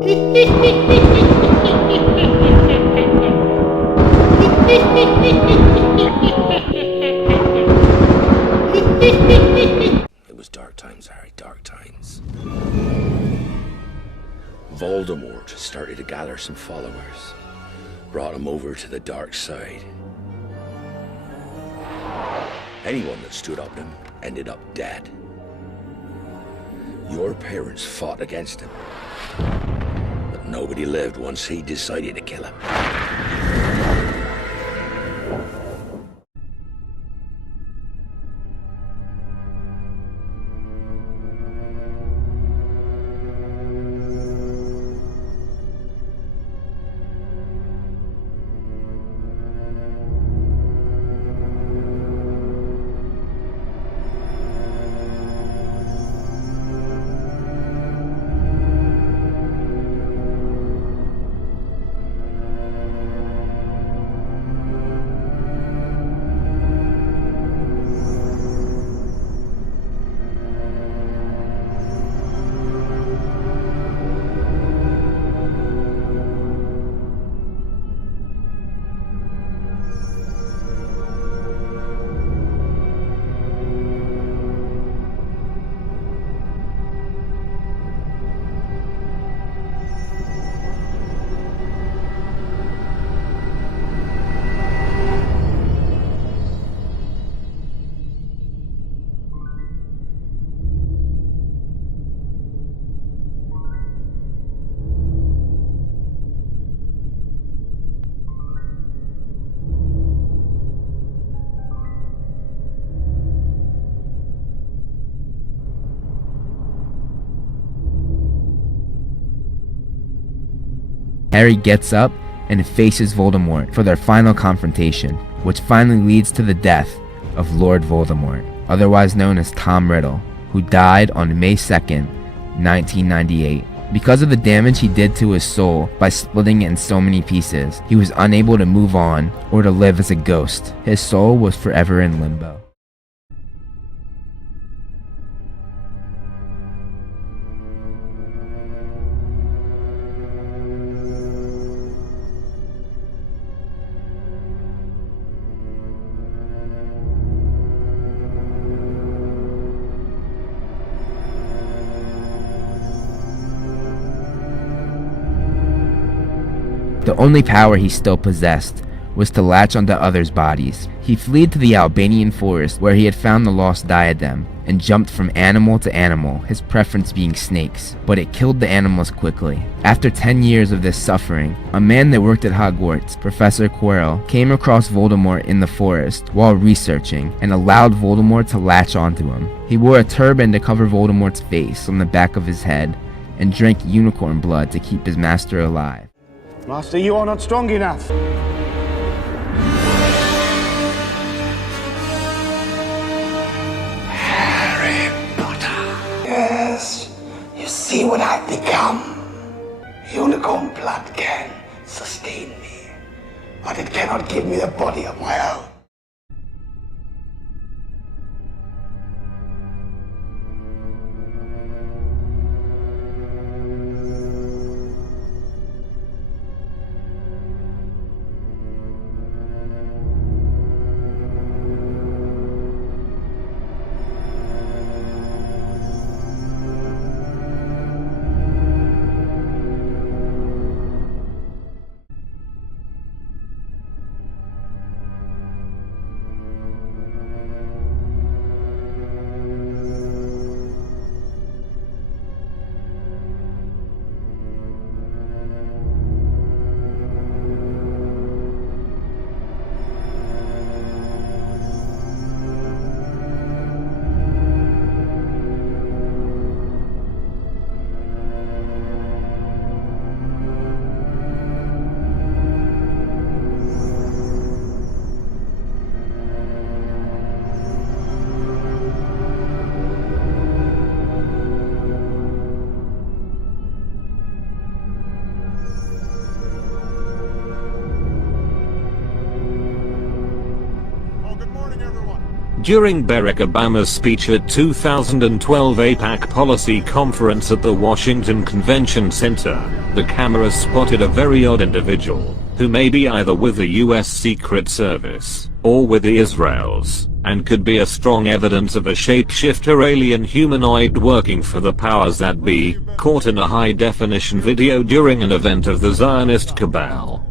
It was dark times, Harry, dark times. Voldemort started to gather some followers, brought him over to the dark side. Anyone that stood up to him ended up dead. Your parents fought against him, but nobody lived once he decided to kill him. Harry gets up and faces Voldemort for their final confrontation, which finally leads to the death of Lord Voldemort, otherwise known as Tom Riddle, who died on May 2nd, 1998. Because of the damage he did to his soul by splitting it in so many pieces, he was unable to move on or to live as a ghost. His soul was forever in limbo. The only power he still possessed was to latch onto others' bodies. He fled to the Albanian forest where he had found the lost diadem and jumped from animal to animal, his preference being snakes, but it killed the animals quickly. After 10 years of this suffering, a man that worked at Hogwarts, Professor Quirrell, came across Voldemort in the forest while researching and allowed Voldemort to latch onto him. He wore a turban to cover Voldemort's face on the back of his head and drank unicorn blood to keep his master alive. Master, you are not strong enough. Harry Potter. Yes, you see what I've become. Unicorn blood can sustain me, but it cannot give me the body of my own. During Barack Obama's speech at 2012 APAC Policy Conference at the Washington Convention Center, the cameras spotted a very odd individual, who may be either with the US Secret Service, or with the Israels, and could be a strong evidence of a shapeshifter alien humanoid working for the powers that be, caught in a high-definition video during an event of the Zionist cabal.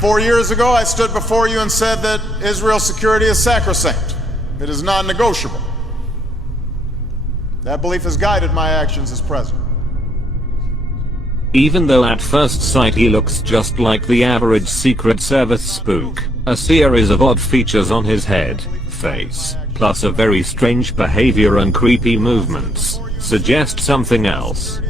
4 years ago, I stood before you and said that Israel's security is sacrosanct. It is non-negotiable. That belief has guided my actions as president. Even though at first sight he looks just like the average Secret Service spook, a series of odd features on his head, face, plus a very strange behavior and creepy movements, suggest something else.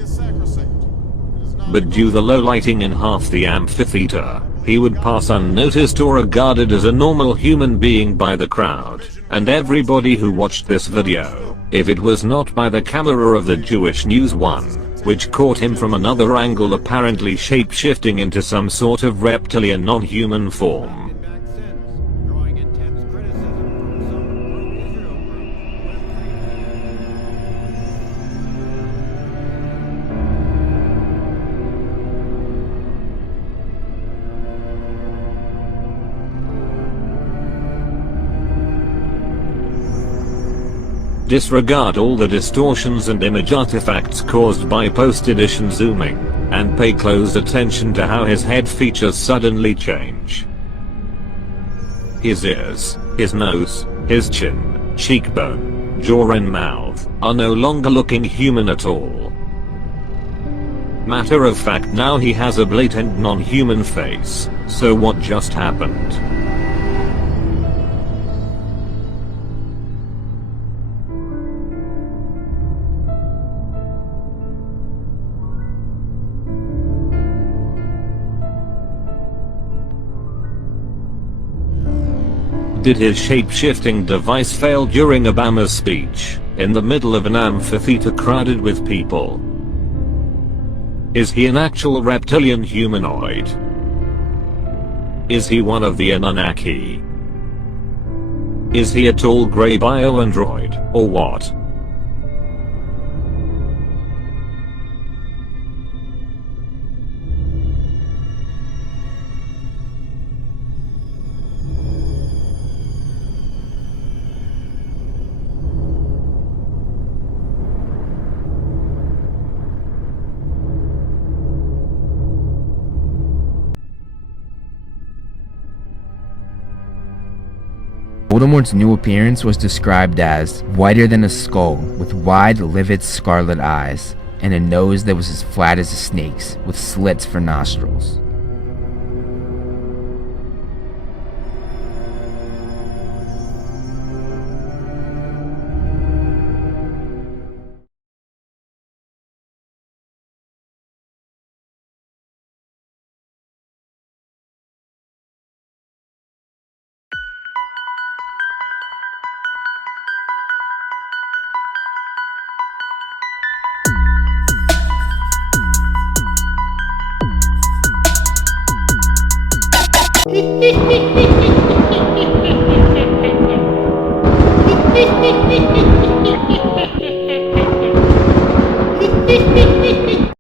But due to the low lighting in half the amphitheater, he would pass unnoticed or regarded as a normal human being by the crowd, and everybody who watched this video, if it was not by the camera of the Jewish News 1, which caught him from another angle apparently shape-shifting into some sort of reptilian non-human form. Disregard all the distortions and image artifacts caused by post-edition zooming, and pay close attention to how his head features suddenly change. His ears, his nose, his chin, cheekbone, jaw and mouth are no longer looking human at all. Matter of fact, now he has a blatant non-human face. So what just happened? Did his shape-shifting device fail during Obama's speech, in the middle of an amphitheater crowded with people? Is he an actual reptilian humanoid? Is he one of the Anunnaki? Is he a tall grey bio-android, or what? Voldemort's new appearance was described as whiter than a skull, with wide, livid scarlet eyes, and a nose that was as flat as a snake's, with slits for nostrils. Hehehehe